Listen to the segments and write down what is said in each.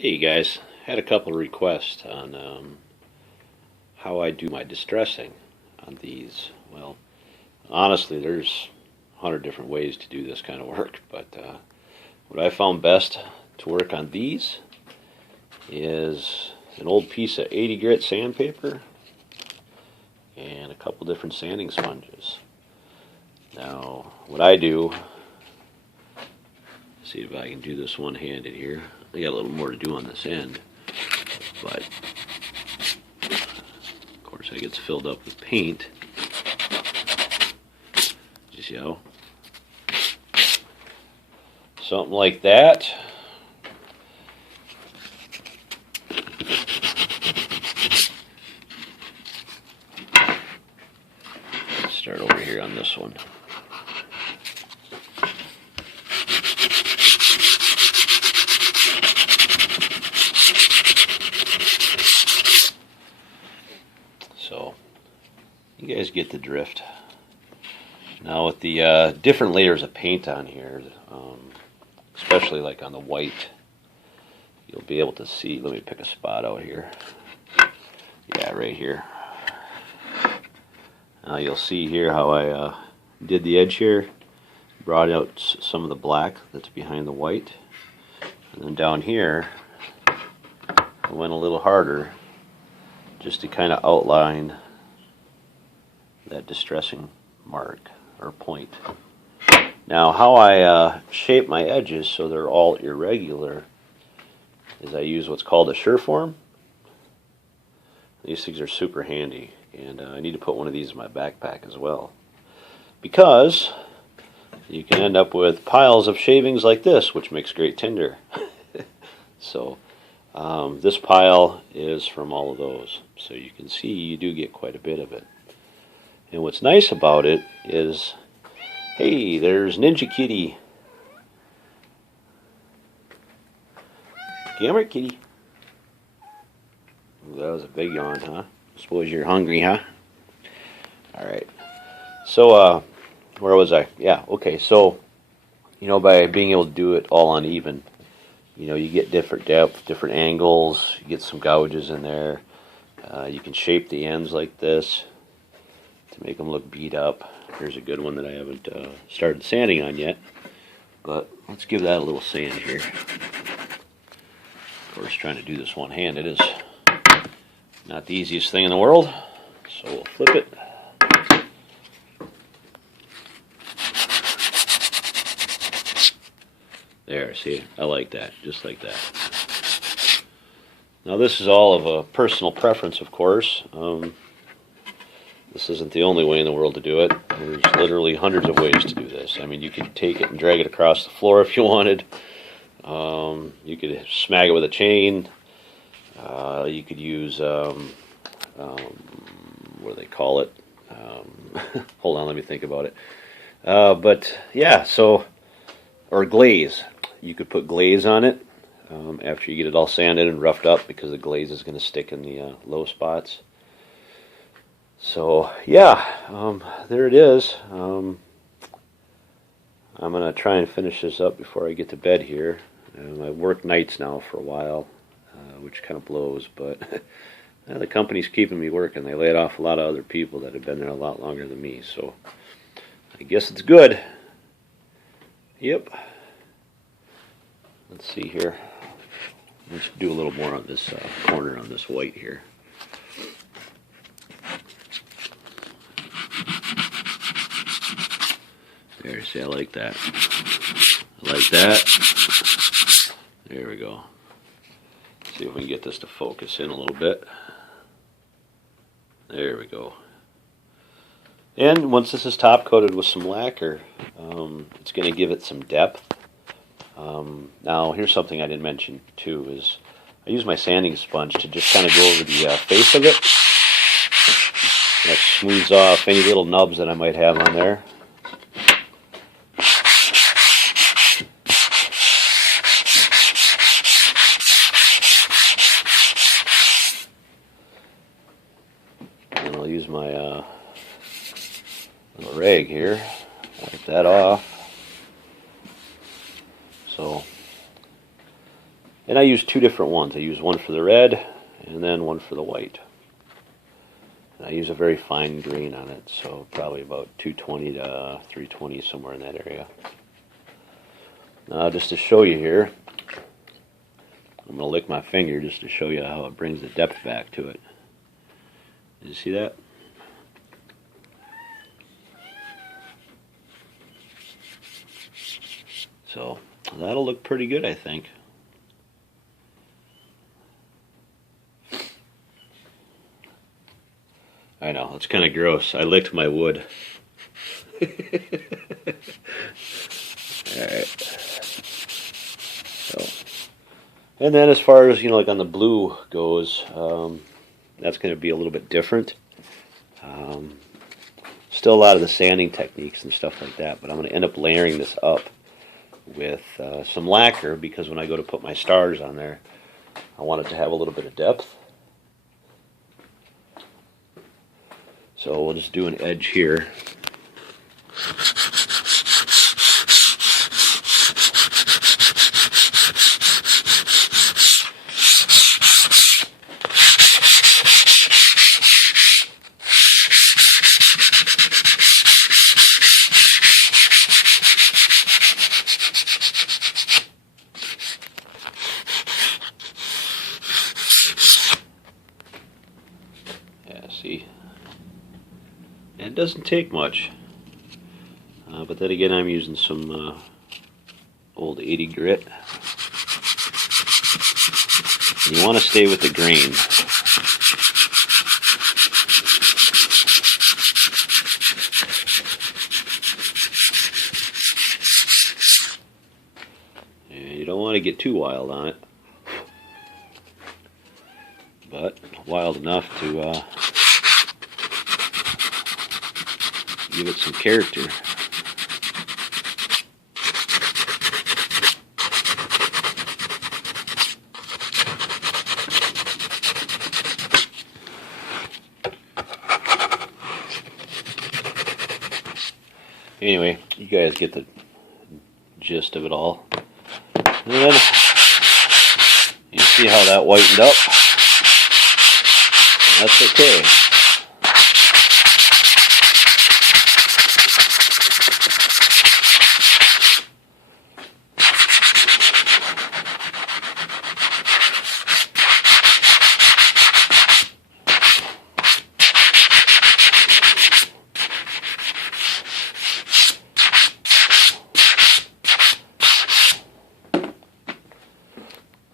Hey guys, had a couple of requests on how I do my distressing on these. Well, honestly, there's 100 different ways to do this kind of work, but what I found best to work on these is an old piece of 80 grit sandpaper and a couple different sanding sponges. Now, what I do, see if I can do this one-handed here. I got a little more to do on this end, but of course it gets filled up with paint. Just, something like that. Let's start over here on this one. So, you guys get the drift. Now with the different layers of paint on here, especially like on the white, you'll be able to see, let me pick a spot out here. Yeah, right here. Now you'll see here how I did the edge here, brought out some of the black that's behind the white, and then down here I went a little harder just to kind of outline that distressing mark or point. Now how I shape my edges so they're all irregular is I use what's called a Surform. These things are super handy, and I need to put one of these in my backpack as well, because you can end up with piles of shavings like this, which makes great tinder. So this pile is from all of those, so you can see you do get quite a bit of it. And what's nice about it is, hey, there's Ninja Kitty. Gamer Kitty. Ooh, that was a big yawn, huh? Suppose you're hungry, huh? Alright. So, where was I? Yeah, okay, so, by being able to do it all uneven, you get different depth, different angles, you get some gouges in there. You can shape the ends like this to make them look beat up. Here's a good one that I haven't started sanding on yet, but let's give that a little sand here. Of course, trying to do this one-handed is not the easiest thing in the world, so we'll flip it. There, see, I like that, just like that. Now this is all of a personal preference, of course. This isn't the only way in the world to do it. There's literally hundreds of ways to do this. I mean, you could take it and drag it across the floor if you wanted. You could smack it with a chain. You could use, what do they call it? Hold on, let me think about it. But yeah, or glaze. You could put glaze on it after you get it all sanded and roughed up, because the glaze is going to stick in the low spots. So yeah, there it is. I'm going to try and finish this up before I get to bed here. I work nights now for a while, which kind of blows, but the company's keeping me working. They laid off a lot of other people that have been there a lot longer than me, so I guess it's good. Yep. Let's see here. Let's do a little more on this corner on this white here. There, see, I like that. I like that. There we go. See if we can get this to focus in a little bit. There we go. And once this is top coated with some lacquer, it's going to give it some depth. Now, here's something I didn't mention too, is I use my sanding sponge to just kind of go over the face of it. That smooths off any little nubs that I might have on there. And I'll use my little rag here, wipe that off. So And I use two different ones. I use one for the red and then one for the white. And I use a very fine grain on it, so probably about 220 to 320, somewhere in that area. Now, just to show you here, I'm going to lick my finger just to show you how it brings the depth back to it. Did you see that? So that'll look pretty good, I think. I know, it's kind of gross. I licked my wood. Alright. So, and then as far as, like on the blue goes, that's going to be a little bit different. Still a lot of the sanding techniques and stuff like that, but I'm going to end up layering this up with some lacquer, because when I go to put my stars on there, I want it to have a little bit of depth. So we'll just do an edge here. Yeah, see? And it doesn't take much. But then again, I'm using some old 80 grit. And you want to stay with the grain. And you don't want to get too wild on it. But wild enough to give it some character. Anyway, you guys get the gist of it all. And then you see how that whitened up. And that's okay.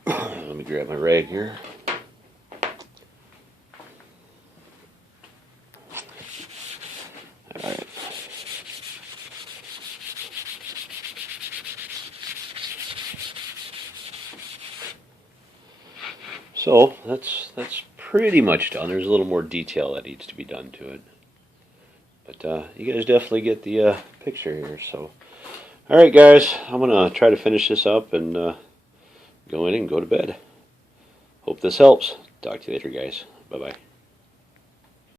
Let me grab my rag here. All right. So that's pretty much done. There's a little more detail that needs to be done to it, but you guys definitely get the picture here. So, all right, guys, I'm gonna try to finish this up and go in and go to bed. Hope this helps. Talk to you later, guys. Bye-bye.